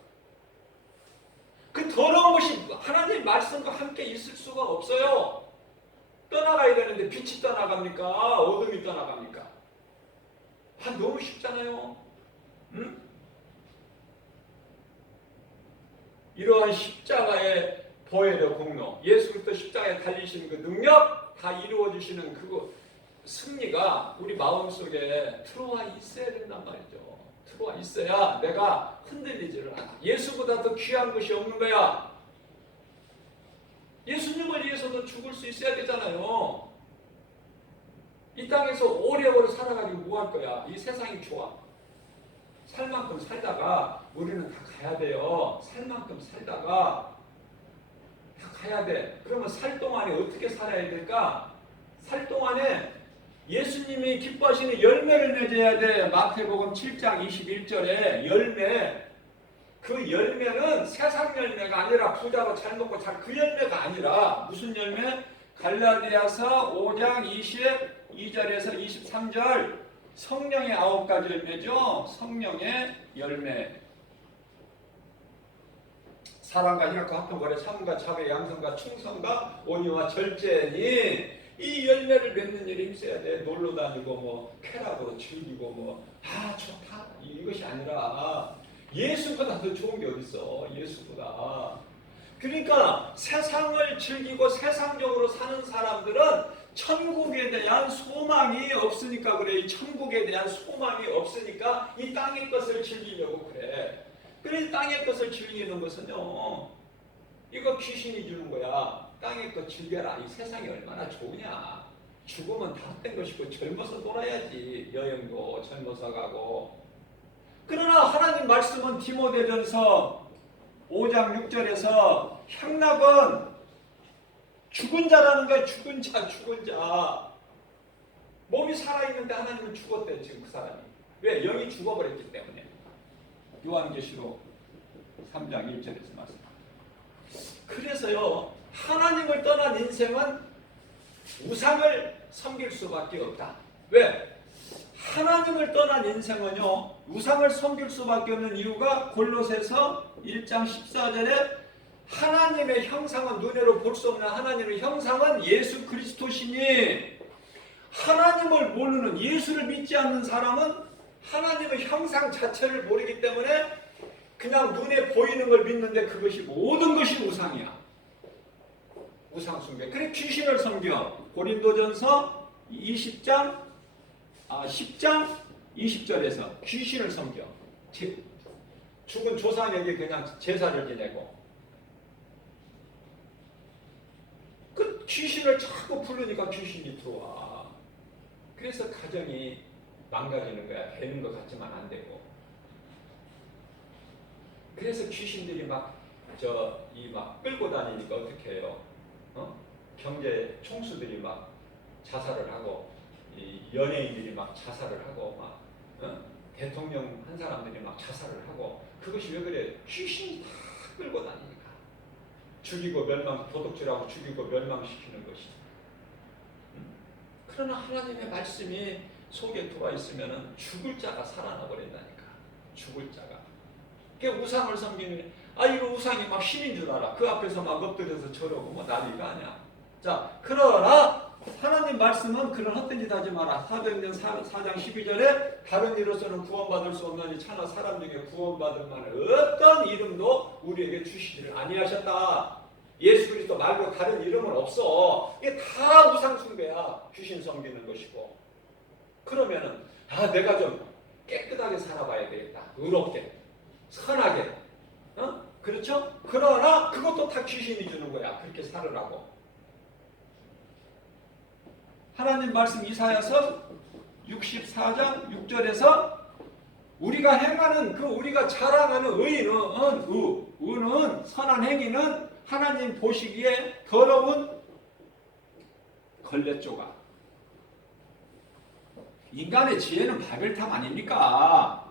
그 더러운 것이 하나님 말씀과 함께 있을 수가 없어요. 떠나가야 되는데 빛이 떠나갑니까? 어둠이 떠나갑니까? 너무 쉽잖아요. 응? 이러한 십자가의 보혈의 공로, 예수 그리스도 십자가에 달리시는 그 능력 다 이루어 주시는 그 승리가 우리 마음속에 들어와 있어야 된단 말이죠. 들어와 있어야 내가 흔들리지를 않아. 예수보다 더 귀한 것이 없는 거야. 예수님을 위해서도 죽을 수 있어야 되잖아요. 이 땅에서 오래오래 살아가지고 뭐 할 거야? 이 세상이 좋아. 살 만큼 살다가 우리는 다 가야 돼요. 살 만큼 살다가 다 가야 돼. 그러면 살 동안에 어떻게 살아야 될까? 살 동안에 예수님이 기뻐하시는 열매를 맺어야 돼. 마태복음 7장 21절에 열매. 그 열매는 세상 열매가 아니라 부자로 잘 먹고 잘 그 열매가 아니라 무슨 열매? 갈라디아서 5장 22절에서 23절 성령의 9가지 열매죠. 성령의 열매. 사랑과 희락과 화평과 삶과 자비 양성과 충성과 온유와 절제니 이 열매를 맺는 일이 있어야 돼. 놀러 다니고 뭐 쾌락으로 즐기고 뭐 좋다 이것이 아니라 예수보다 더 좋은 게 어딨어. 예수보다. 그러니까 세상을 즐기고 세상적으로 사는 사람들은 천국에 대한 소망이 없으니까 그래. 이 천국에 대한 소망이 없으니까 이 땅의 것을 즐기려고 그래. 그래 땅의 것을 즐기는 것은요. 이거 귀신이 주는 거야. 땅의 것 즐겨라. 이 세상이 얼마나 좋으냐. 죽으면 다 된 것이고 젊어서 놀아야지. 여행도 젊어서 가고. 그러나 하나님 말씀은 디모데전서 5장 6절에서 향락은 죽은 자라는 거야. 죽은 자, 죽은 자. 몸이 살아있는데 하나님은 죽었대 지금 그 사람이. 왜? 영이 죽어버렸기 때문에. 요한계시록 3장 1절에서 말씀. 그래서요. 하나님을 떠난 인생은 우상을 섬길 수밖에 없다. 왜? 하나님을 떠난 인생은요. 우상을 섬길 수밖에 없는 이유가 골로새서 1장 14절에 하나님의 형상은 눈으로 볼 수 없는 하나님의 형상은 예수 그리스도시니 하나님을 모르는 예수를 믿지 않는 사람은 하나님의 형상 자체를 모르기 때문에 그냥 눈에 보이는 걸 믿는데 그것이 모든 것이 우상이야. 우상 숭배. 그래 귀신을 섬겨. 고린도전서 10장 20절에서 귀신을 섬겨. 죽은 조상에게 그냥 제사를 지내고 그 귀신을 자꾸 부르니까 귀신이 들어와. 그래서 가정이 망가지는 거야. 되는 것 같지만 안 되고. 그래서 귀신들이 막 끌고 다니니까 어떻게 해요? 경제 총수들이 막 자살을 하고 이 연예인들이 막 자살을 하고 막 대통령 한 사람들이 막 자살을 하고 그것이 왜 그래? 귀신이 다 끌고 다니니까. 죽이고 도둑질하고 죽이고 멸망시키는 것이죠. 그러나 하나님의 말씀이 속에 들어와 있으면 죽을 자가 살아나 버린다니까. 죽을 자가. 그게 우상을 섬기는 이거 우상이 막 신인 줄 알아. 그 앞에서 막 엎드려서 저러고 뭐 난리가 아니야. 자, 그러나 하나님 말씀은 그런 헛된 짓 하지 마라. 사도행전 4장 12절에 다른 이로서는 구원받을 수 없나니 차나 사람 중에 구원받을 만한 어떤 이름도 우리에게 주시지를 아니하셨다. 예수 그리스도 말고 다른 이름은 없어. 이게 다 우상 숭배야. 귀신 섬기는 것이고. 그러면은 내가 좀 깨끗하게 살아봐야 되겠다. 의롭게, 선하게. 그렇죠? 그러나 그것도 다 귀신이 주는 거야. 그렇게 살으라고. 하나님 말씀 이사야서 64장 6절에서 우리가 행하는 우리가 자랑하는 의는 선한 행위는 하나님 보시기에 더러운 걸레조각. 인간의 지혜는 바벨탑 아닙니까?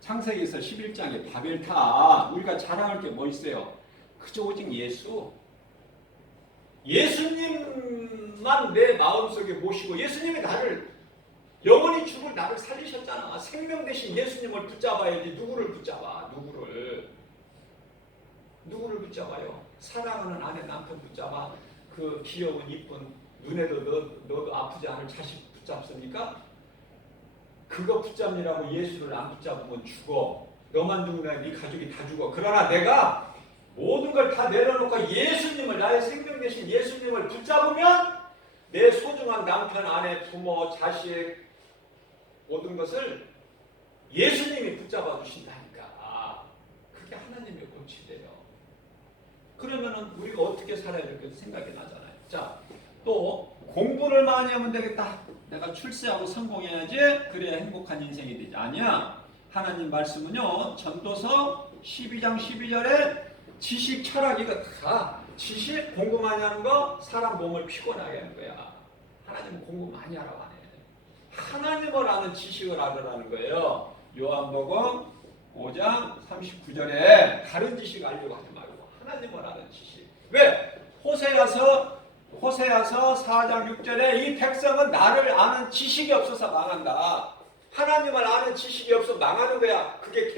창세기에서 11장에 바벨탑. 우리가 자랑할 게 뭐 있어요? 그저 오직 예수. 예수님만 내 마음속에 모시고 예수님이 나를 영원히 죽을 나를 살리셨잖아. 생명 대신 예수님을 붙잡아야지. 누구를 붙잡아? 누구를 붙잡아요? 사랑하는 아내 남편 붙잡아. 그 귀여운 이쁜 눈에도 너도 아프지 않을 자식 붙잡습니까? 그거 붙잡느라고 예수를 안 붙잡으면 죽어. 너만 죽으면 네 가족이 다 죽어. 그러나 내가 모든 걸 다 내려놓고 예수님을, 나의 생명 대신 예수님을 붙잡으면 내 소중한 남편, 아내, 부모, 자식 모든 것을 예수님이 붙잡아 주신다니까. 그게 하나님의 법칙이에요. 그러면은 우리가 어떻게 살아야 될까 생각이 나잖아요. 자, 또 공부를 많이 하면 되겠다. 내가 출세하고 성공해야지 그래야 행복한 인생이 되지. 아니야. 하나님 말씀은요. 전도서 12장 12절에 지식, 철학 이거 다 지식 공부 많이 하는 거 사람 몸을 피곤하게 하는 거야. 하나님은 공부 많이 하라고 하네. 하나님을 아는 지식을 알으라는 거예요. 요한복음 5장 39절에 다른 지식 알려고 하지 말고 하나님을 아는 지식. 왜? 호세아서 4장 6절에 이 백성은 나를 아는 지식이 없어서 망한다. 하나님을 아는 지식이 없어 망하는 거야. 그게